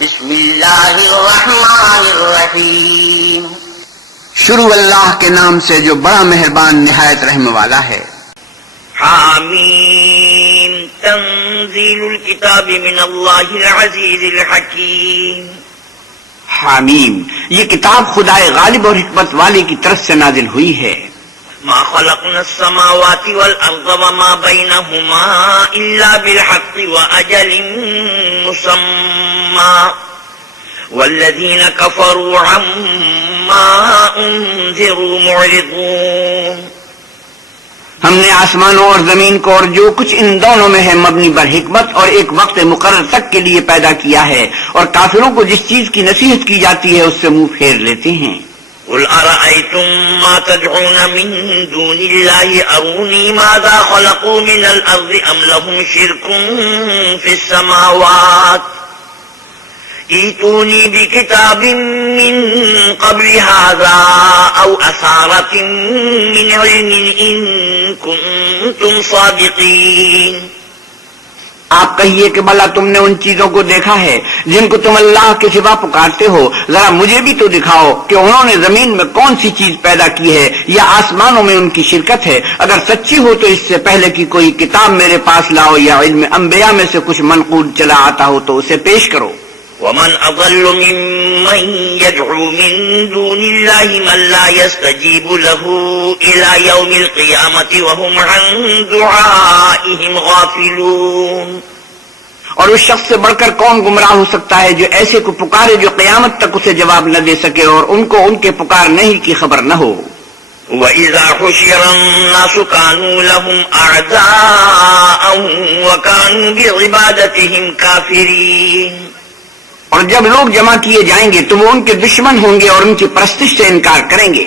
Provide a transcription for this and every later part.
بسم اللہ الرحمن الرحیم. شروع اللہ کے نام سے جو بڑا مہربان نہایت رحم والا ہے. حامیم تنزیل الکتاب من اللہ العزیز الحکیم. حامیم، یہ کتاب خدائے غالب اور حکمت والے کی طرف سے نازل ہوئی ہے. ما خلقنا السماوات والارض وما بینہما الا بالحق واجل مسمى والذین کفروا عما انذروا معرضون. ہم نے آسمانوں اور زمین کو اور جو کچھ ان دونوں میں ہے مبنی بر حکمت اور ایک وقت مقرر تک کے لیے پیدا کیا ہے، اور کافروں کو جس چیز کی نصیحت کی جاتی ہے اس سے منہ پھیر لیتے ہیں. قل ارأيتم ما تدعون من دون الله أروني ماذا خلقوا من الأرض أم لهم شرك في السماوات ائتوني بكتاب من قبل هذا أو أثارة من علم إن كنتم صادقين. آپ کہیے کہ بھلا تم نے ان چیزوں کو دیکھا ہے جن کو تم اللہ کے سوا پکارتے ہو، ذرا مجھے بھی تو دکھاؤ کہ انہوں نے زمین میں کون سی چیز پیدا کی ہے یا آسمانوں میں ان کی شرکت ہے. اگر سچی ہو تو اس سے پہلے کی کوئی کتاب میرے پاس لاؤ یا علم انبیاء میں سے کچھ منقول چلا آتا ہو تو اسے پیش کرو. ومن أضل ممن يدعو من دون الله من لا يستجيب له إلى يوم القيامة وهم عن دعائهم غافلون. اور اس شخص سے بڑھ کر کون گمراہ ہو سکتا ہے جو ایسے کو پکارے جو قیامت تک اسے جواب نہ دے سکے اور ان کو ان کے پکارنے ہی کی خبر نہ ہو. وَإِذَا حُشِرَ النَّاسُ كَانُوا لَهُمْ أَعْدَاءً وَكَانُوا بِعِبَادَتِهِمْ كَافِرِينَ. اور جب لوگ جمع کیے جائیں گے تو وہ ان کے دشمن ہوں گے اور ان کی پرستش سے انکار کریں گے.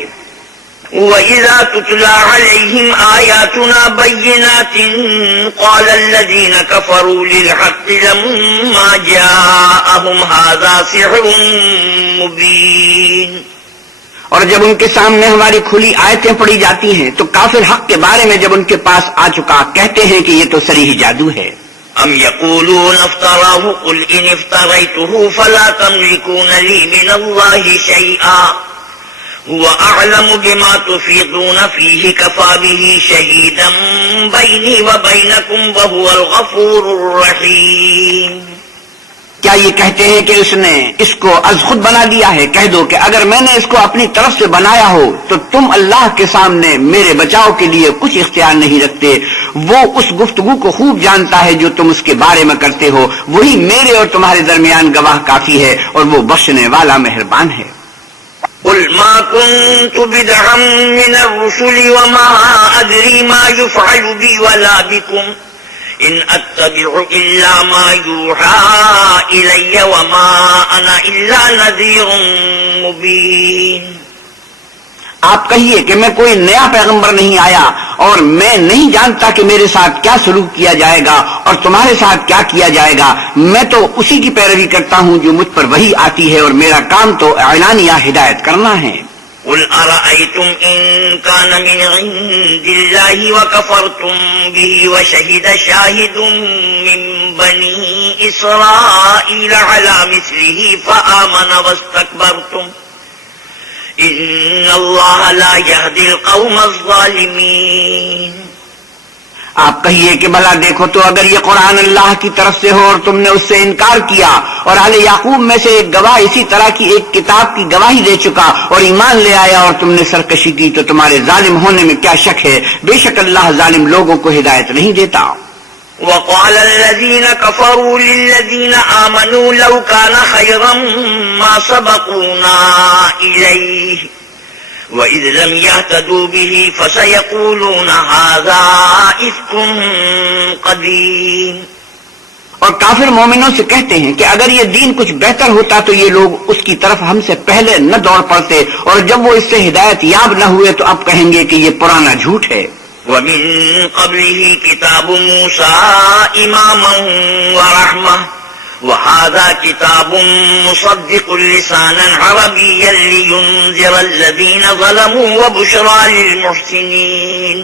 وَإِذَا تُتْلَى عَلَيْهِمْ آيَاتُنَا بَيِّنَاتٍ قَالَ الَّذِينَ كَفَرُوا لِلْحَقِّ لَمَّا جَاءَهُمْ هَذَا سِحْرٌ مُبِينٌ. اور جب ان کے سامنے ہماری کھلی آیتیں پڑھی جاتی ہیں تو کافر حق کے بارے میں جب ان کے پاس آ چکا کہتے ہیں کہ یہ تو صریح جادو ہے. ام يقولون افتراه قل ان افتريته فلا تملكون لي من الله شيئا هو اعلم بما تفيضون فيه كفى به شهيدا بيني وبينكم وهو الغفور الرحيم. کیا یہ کہتے ہیں کہ اس نے اس کو از خود بنا دیا ہے؟ کہہ دو کہ اگر میں نے اس کو اپنی طرف سے بنایا ہو تو تم اللہ کے سامنے میرے بچاؤ کے لیے کچھ اختیار نہیں رکھتے. وہ اس گفتگو کو خوب جانتا ہے جو تم اس کے بارے میں کرتے ہو، وہی میرے اور تمہارے درمیان گواہ کافی ہے اور وہ بخشنے والا مہربان ہے. قل ما كنت بدعا من الرسل وما ادري ما يفعل بي ولا بكم ان اتبع الا ما يوحى الي وما انا الا نذير مبين. آپ کہیے کہ میں کوئی نیا پیغمبر نہیں آیا اور میں نہیں جانتا کہ میرے ساتھ کیا سلوک کیا جائے گا اور تمہارے ساتھ کیا کیا جائے گا. میں تو اسی کی پیروی کرتا ہوں جو مجھ پر وحی آتی ہے اور میرا کام تو اعلانیہ ہدایت کرنا ہے. قل ارأيتم ان كان من عند الله وكفرتم به وشهد شاهد من بني اسرائيل على مثله فآمن واستكبرتم ان الله لا يهدي القوم الظالمين. آپ کہیے کہ بھلا دیکھو تو اگر یہ قرآن اللہ کی طرف سے ہو اور تم نے اس سے انکار کیا اور اہل یعقوب میں سے ایک گواہ اسی طرح کی ایک کتاب کی گواہی دے چکا اور ایمان لے آیا اور تم نے سرکشی کی تو تمہارے ظالم ہونے میں کیا شک ہے؟ بے شک اللہ ظالم لوگوں کو ہدایت نہیں دیتا. وقال الذين كفروا للذين آمنوا لو كان خيرا ما سبقونا إليه وَإِذْ لَمْ يَهْتَدُوا بِهِ فَسَيَقُولُونَ هَذَا إِفْكٌ قَدِيمٌ. اور کافر مومنوں سے کہتے ہیں کہ اگر یہ دین کچھ بہتر ہوتا تو یہ لوگ اس کی طرف ہم سے پہلے نہ دوڑ پڑتے، اور جب وہ اس سے ہدایت یاب نہ ہوئے تو اب کہیں گے کہ یہ پرانا جھوٹ ہے. وَمِن قَبْلِهِ كِتَابُ مُوسَىٰ إِمَامًا وَرَحْمَةً وَهَذَا كِتَابٌ مُصَدِّقٌ لِسَانًا عَرَبِيًّا لِيُنذِرَ الَّذِينَ ظَلَمُوا وَبُشْرَىٰ لِلْمُحْسِنِينَ.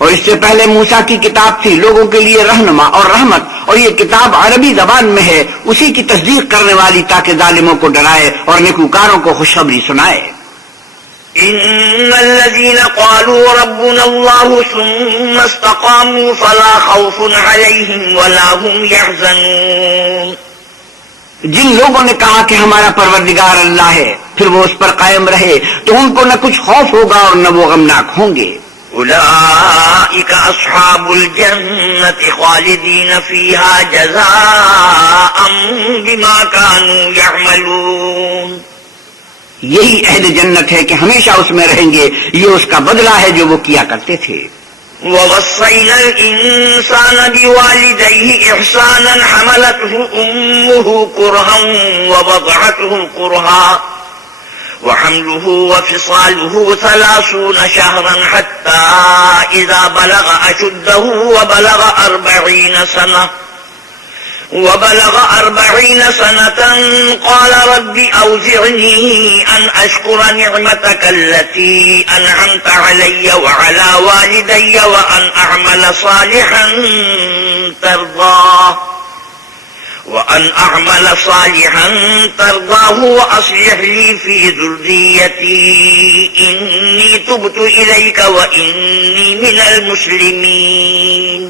اور اس سے پہلے موسیٰ کی کتاب تھی لوگوں کے لیے رہنما اور رحمت، اور یہ کتاب عربی زبان میں ہے، اسی کی تصدیق کرنے والی تاکہ ظالموں کو ڈرائے اور نیکوکاروں کو خوشخبری سنائے۔ ان الذين قالوا ربنا الله ثم استقاموا فلا خوف عليهم ولا هم يحزنون، جن لوگوں نے کہا کہ ہمارا پروردگار اللہ ہے، پھر وہ اس پر قائم رہے تو ان کو نہ کچھ خوف ہوگا اور نہ وہ غمناک ہوں گے۔ اولئك اصحاب الجنة خالدين فيها جزاء بما كانوا يعملون، یہی اہل جنت ہے کہ ہمیشہ اس میں رہیں گے، یہ اس کا بدلہ ہے جو وہ کیا کرتے تھے۔ ووصينا الإنسان بوالديه إحسانا حملته أمه كرها ووضعته كرها وحمله وفصاله 30 شهرا حتى إذا بلغ أشده وبلغ 40 سنة قال رب أوزعني أن أشكر نعمتك التي أنعمت علي وعلى والدي وأن أعمل صالحا ترضاه وأصلح لي في ذريتي إني تبت إليك وإني من المسلمين۔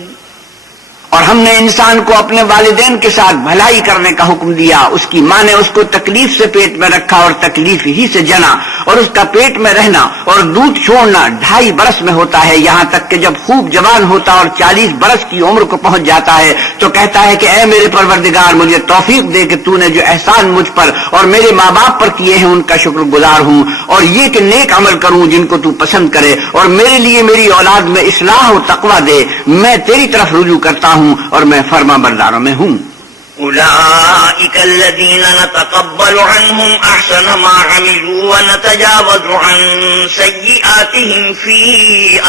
اور ہم نے انسان کو اپنے والدین کے ساتھ بھلائی کرنے کا حکم دیا، اس کی ماں نے اس کو تکلیف سے پیٹ میں رکھا اور تکلیف ہی سے جنا، اور اس کا پیٹ میں رہنا اور دودھ چھوڑنا 2.5 برس میں ہوتا ہے، یہاں تک کہ جب خوب جوان ہوتا اور 40 برس کی عمر کو پہنچ جاتا ہے تو کہتا ہے کہ اے میرے پروردگار، مجھے توفیق دے کہ تو نے جو احسان مجھ پر اور میرے ماں باپ پر کیے ہیں ان کا شکر گزار ہوں، اور یہ کہ نیک عمل کروں جن کو تو پسند کرے، اور میرے لیے میری اولاد میں اصلاح و تقوی دے، میں تیری طرف رجوع کرتا ہوں اور میں فرما برداروں میں ہوں۔ أولئك الذين نتقبل عنهم أحسن ما عملوا ونتجاوز عن سيئاتهم في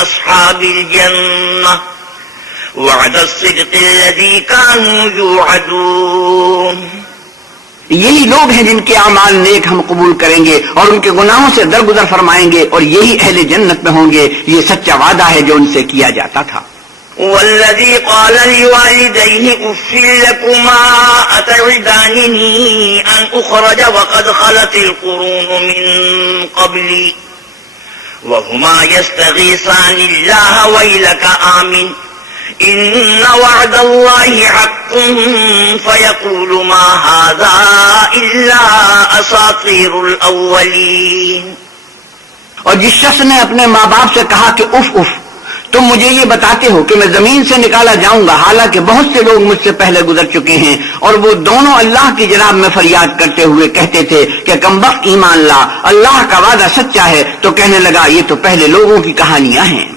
أصحاب الجنة وعد الصدق الذي كانوا يوعدون، یہی لوگ ہیں جن کے اعمال نیک ہم قبول کریں گے اور ان کے گناہوں سے درگزر فرمائیں گے، اور یہی اہل جنت میں ہوں گے، یہ سچا وعدہ ہے جو ان سے کیا جاتا تھا۔ والذي قال لوالديه أف لكما أتعدانني أن أخرج وقد خلت القرون من قبلي وهما يستغيثان الله ويلك آمن إن وعد الله حق فيقول ما هذا إلا أساطير الأولين۔ اور جس شخص نے اپنے ماں باپ سے کہا کہ اف اف، تم مجھے یہ بتاتے ہو کہ میں زمین سے نکالا جاؤں گا، حالانکہ بہت سے لوگ مجھ سے پہلے گزر چکے ہیں، اور وہ دونوں اللہ کی جناب میں فریاد کرتے ہوئے کہتے تھے کہ کمبخت ایمان لا، اللہ کا وعدہ سچا ہے، تو کہنے لگا یہ تو پہلے لوگوں کی کہانیاں ہیں۔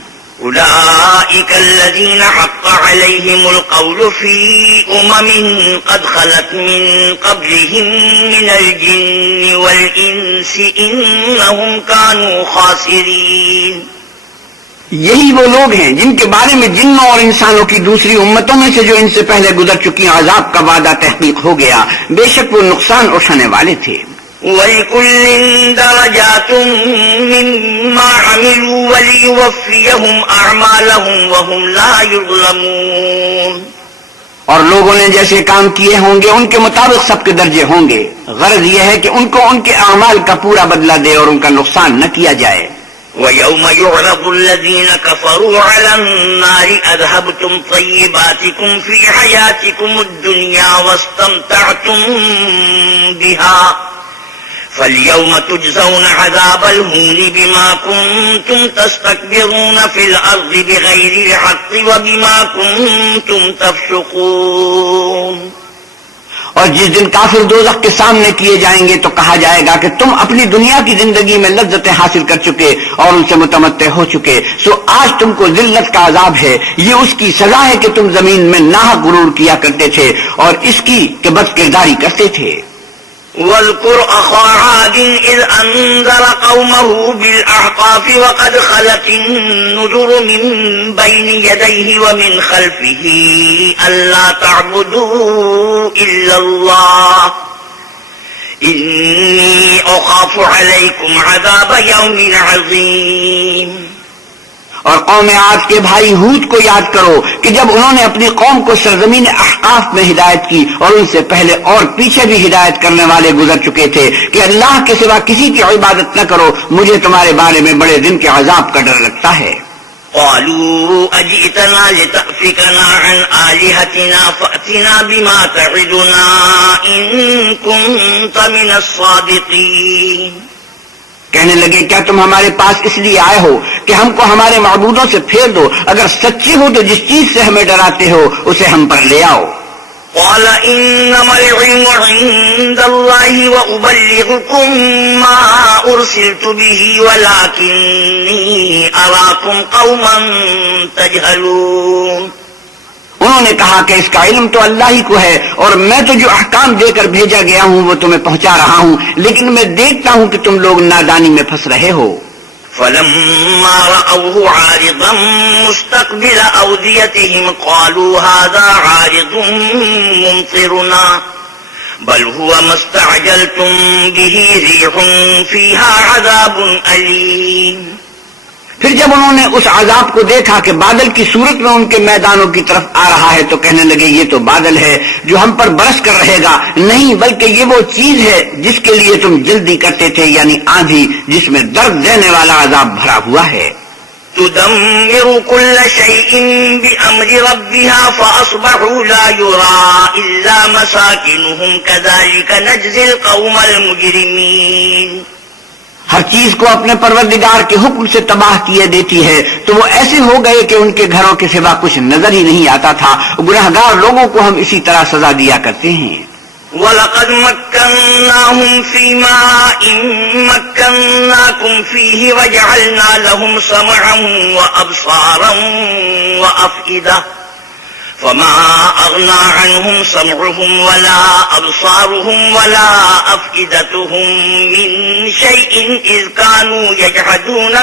أولئك الذين حق عليهم القول في قد خلت من قبلهم من الجن والإنس إنهم كانوا خاسرين، یہی وہ لوگ ہیں جن کے بارے میں جنوں اور انسانوں کی دوسری امتوں میں سے جو ان سے پہلے گزر چکی عذاب کا وعدہ تحقیق ہو گیا، بے شک وہ نقصان اٹھانے والے تھے۔ وَلِكُلٍّ دَرَجَاتٌ مِّمَّا عَمِلُوا وَلِيُوَفِّيَهُمْ أَعْمَالَهُمْ وَهُمْ لَا يُظْلَمُونَ، اور لوگوں نے جیسے کام کیے ہوں گے ان کے مطابق سب کے درجے ہوں گے، غرض یہ ہے کہ ان کو ان کے اعمال کا پورا بدلہ دے اور ان کا نقصان نہ کیا جائے۔ وَيَوْمَ يُعْرَضُ الَّذِينَ كَفَرُوا عَلَى النَّارِ أَذْهَبْتُمْ طَيِّبَاتِكُمْ فِي حَيَاتِكُمُ الدُّنْيَا وَاسْتَمْتَعْتُمْ بِهَا فَالْيَوْمَ تُجْزَوْنَ عَذَابَ الْهُونِ بِمَا كُنتُمْ تَسْتَكْبِرُونَ فِي الْأَرْضِ بِغَيْرِ الْحَقِّ وَبِمَا كُنتُمْ تَفْسُقُونَ، اور جس دن کافر دوزخ کے سامنے کیے جائیں گے تو کہا جائے گا کہ تم اپنی دنیا کی زندگی میں لذتیں حاصل کر چکے اور ان سے متمتع ہو چکے، سو آج تم کو ذلت کا عذاب ہے، یہ اس کی سزا ہے کہ تم زمین میں ناحق غرور کیا کرتے تھے اور اس کی کہ بد کرداری کرتے تھے۔ واذكر أخا عاد إذ أنذر قومه بالأحقاف وقد خلت النذر من بين يديه ومن خلفه ألا تعبدوا إلا الله إني أخاف عليكم عذاب يوم عظيم۔ اور قوم عاد کے بھائی ہود کو یاد کرو کہ جب انہوں نے اپنی قوم کو سرزمین احقاف میں ہدایت کی اور ان سے پہلے اور پیچھے بھی ہدایت کرنے والے گزر چکے تھے کہ اللہ کے سوا کسی کی عبادت نہ کرو، مجھے تمہارے بارے میں بڑے دن کے عذاب کا ڈر لگتا ہے۔ قالوا أجئتنا لتأفكنا عن آلهتنا فأتنا بما تعدنا إن كنت من الصادقين۔ کہنے لگے کیا تم ہمارے پاس اس لیے آئے ہو کہ ہم کو ہمارے معبودوں سے پھیر دو؟ اگر سچے ہو تو جس چیز سے ہمیں ڈراتے ہو اسے ہم پر لے آؤ۔ قال إنما العلم عند الله وأبلغكم ما أرسلت به ولكني أراكم قوما تجهلون۔ انہوں نے کہا کہ اس کا علم تو اللہ ہی کو ہے اور میں تو جو احکام دے کر بھیجا گیا ہوں وہ تمہیں پہنچا رہا ہوں، لیکن میں دیکھتا ہوں کہ تم لوگ نادانی میں پھنس رہے ہو۔ فلما رأوه عارضا مستقبل أوديتهم قالوا هذا عارض ممطرنا بل هو ما استعجلتم به ريح فيها عذاب أليم۔ پھر جب انہوں نے اس عذاب کو دیکھا کہ بادل کی صورت میں ان کے میدانوں کی طرف آ رہا ہے تو کہنے لگے یہ تو بادل ہے جو ہم پر برس کر رہے گا، نہیں بلکہ یہ وہ چیز ہے جس کے لیے تم جلدی کرتے تھے، یعنی آندھی جس میں درد دینے والا عذاب بھرا ہوا ہے۔ تدمر كل شيء بأمر ربها فأصبحوا لا يرى إلا مساكنهم كذلك نجزي القوم المجرمين۔ ہر چیز کو اپنے پروردگار کے حکم سے تباہ کیے دیتی ہے، تو وہ ایسے ہو گئے کہ ان کے گھروں کے سوا کچھ نظر ہی نہیں آتا تھا۔ گنہگار لوگوں کو ہم اسی طرح سزا دیا کرتے ہیں۔ وَلَقَدْ مَكَّنَّاهُمْ فِي مَاءٍ مَكَّنَّاكُمْ فِيهِ وَجَعَلْنَا لَهُمْ سَمْعًا وَأَبْصَارًا وَأَفْئِدَةً فما أغنى عنهم سمعهم ولا أبصارهم ولا أفئدتهم من شيء إذ كانوا يجحدون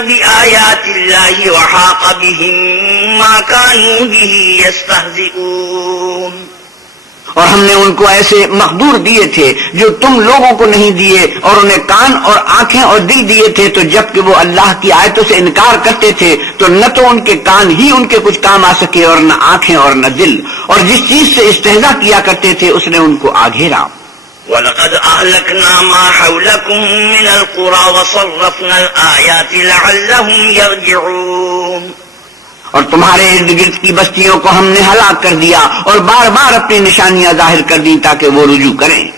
بآيات الله وحاق بهم ما كانوا به يستهزئون۔ اور ہم نے ان کو ایسے مقدور دیے تھے جو تم لوگوں کو نہیں دیے، اور انہیں کان اور آنکھیں اور دل دیے تھے، تو جب کہ وہ اللہ کی آیتوں سے انکار کرتے تھے تو نہ تو ان کے کان ہی ان کے کچھ کام آ سکے اور نہ آنکھیں اور نہ دل، اور جس چیز سے استہزاء کیا کرتے تھے اس نے ان کو آ گھیرا۔ وَلَقَدْ أَهْلَكْنَا مَا حَوْلَكُمْ مِنَ الْقُرَى وَصَرَّفْنَا الْآيَاتِ لَعَلَّهُمْ يَرْجِعُونَ۔ اور تمہارے ارد گرد کی بستیوں کو ہم نے ہلاک کر دیا اور بار بار اپنی نشانیاں ظاہر کر دی تاکہ وہ رجوع کریں۔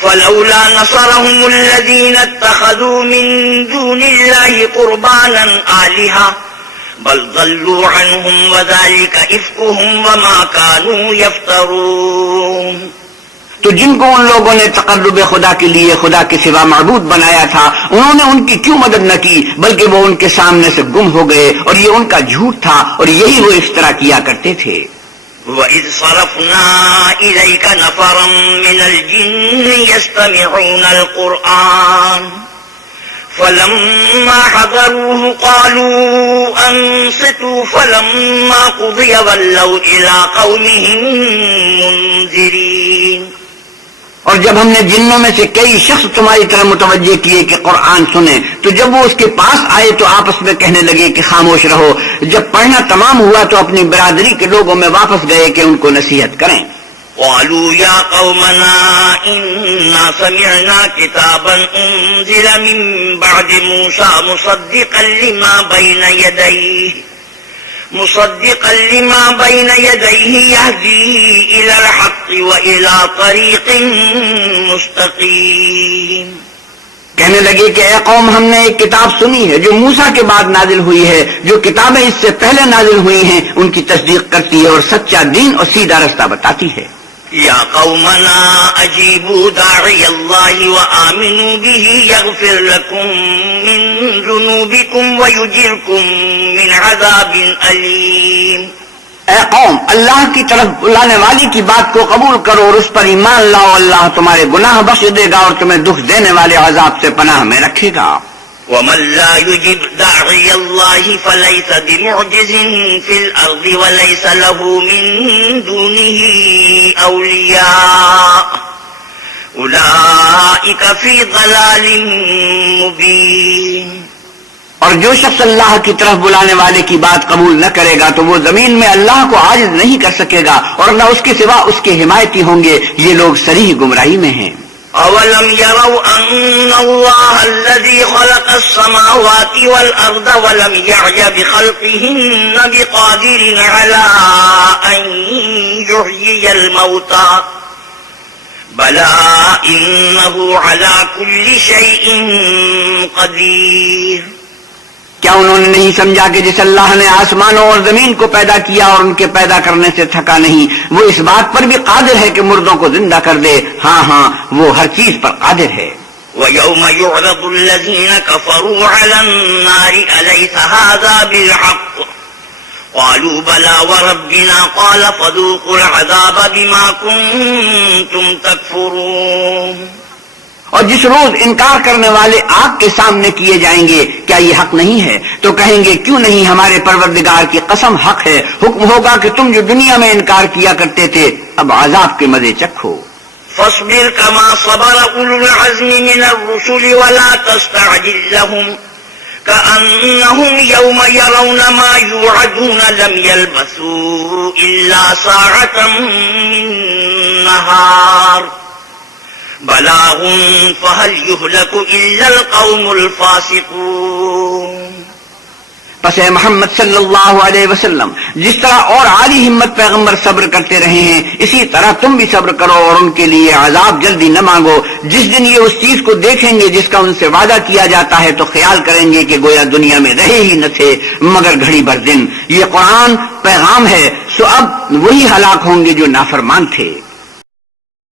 فلولا نصرهم الذين اتخذوا من دون الله قربانا آلهة بل ضلوا عنهم وذلك إفكهم وما كانوا يفترون۔ تو جن کو ان لوگوں نے تقرب خدا کے لیے خدا کے سوا معبود بنایا تھا، انہوں نے ان کی کیوں مدد نہ کی، بلکہ وہ ان کے سامنے سے گم ہو گئے، اور یہ ان کا جھوٹ تھا اور یہی وہ افطرا کیا کرتے تھے۔ وَإِذْ صَرَفْنَا إِلَيْكَ نَفَرًا مِنَ الْجِنِّ يَسْتَمِعُونَ الْقُرْآنَ فَلَمَّا حَضَرُوهُ قَالُوا أَنصِتُوا فَلَمَّا قُضِيَ وَلَّوْا إِلَىٰ قَوْمِهِم مُّنذِرِينَ۔ اور جب ہم نے جنوں میں سے کئی شخص تمہاری طرح متوجہ کیے کہ قرآن سنیں، تو جب وہ اس کے پاس آئے تو آپس میں کہنے لگے کہ خاموش رہو۔ جب پڑھنا تمام ہوا تو اپنی برادری کے لوگوں میں واپس گئے کہ ان کو نصیحت کریں۔ قالوا يا قومنا إنا سمعنا كتابا أنزل من بعد موسى مصدقا لما بين يديه يهدي إلى الحق وإلى طريق مستقيم۔ کہنے لگے کہ اے قوم، ہم نے ایک کتاب سنی ہے جو موسیٰ کے بعد نازل ہوئی ہے، جو کتابیں اس سے پہلے نازل ہوئی ہیں ان کی تصدیق کرتی ہے اور سچا دین اور سیدھا رستہ بتاتی ہے۔ یا قومنا اجیبوا داعی اللہ وآمنوا به یغفر لکم من ذنوبکم ویجرکم من عذاب علیم۔ اے قوم، اللہ کی طرف بلانے والی کی بات کو قبول کرو اور اس پر ایمان لاؤ، اللہ تمہارے گناہ بخش دے گا اور تمہیں دکھ دینے والے عذاب سے پناہ میں رکھے گا۔ ومن لا يجب داعي الله فليس بمعجز في الأرض وليس له من دونه أولياء اولئک فی ضلال مبین۔ اور جو شخص اللہ کی طرف بلانے والے کی بات قبول نہ کرے گا تو وہ زمین میں اللہ کو عاجز نہیں کر سکے گا اور نہ اس کے سوا اس کے حمایتی ہوں گے، یہ لوگ صریح گمراہی میں ہیں۔ اولم يروا ان الله الذي خلق السماوات والارض ولم يعي بخلقهن بقادر على ان يحيي الموتى بلى انه على كل شيء قدير۔ کیا انہوں نے نہیں سمجھا کہ جس اللہ نے آسمانوں اور زمین کو پیدا کیا اور ان کے پیدا کرنے سے تھکا نہیں، وہ اس بات پر بھی قادر ہے کہ مردوں کو زندہ کر دے؟ ہاں ہاں، وہ ہر چیز پر قادر ہے۔ وَيَوْمَ يُعْرَضُ الَّذِينَ كَفَرُوا عَلَى النَّارِ أَلَيْسَ هَذَا بِالْحَقِّ قَالُوا بَلَى وَرَبِّنَا قَالَ فَذُوقُوا الْعَذَابَ بِمَا كُنتُمْ تَكْفُرُونَ۔ اور جس روز انکار کرنے والے آگ کے سامنے کیے جائیں گے، کیا یہ حق نہیں ہے؟ تو کہیں گے کیوں نہیں، ہمارے پروردگار کی قسم حق ہے، حکم ہوگا کہ تم جو دنیا میں انکار کیا کرتے تھے اب عذاب کے مزے چکھو۔ فاصبر كما صبر أولو العزم من الرسل ولا تستعجل لهم كأنهم يوم يرون ما يوعدون لم يلبثوا إلا ساعة من نهار بلاغ فهل يهلك إلا القوم الفاسقون۔ پس اے محمد صلی اللہ علیہ وسلم، جس طرح اور عالی ہمت پیغمبر صبر کرتے رہے ہیں اسی طرح تم بھی صبر کرو اور ان کے لیے عذاب جلدی نہ مانگو۔ جس دن یہ اس چیز کو دیکھیں گے جس کا ان سے وعدہ کیا جاتا ہے تو خیال کریں گے کہ گویا دنیا میں رہے ہی نہ تھے مگر گھڑی بھر دن۔ یہ قرآن پیغام ہے، سو اب وہی ہلاک ہوں گے جو نافرمان تھے۔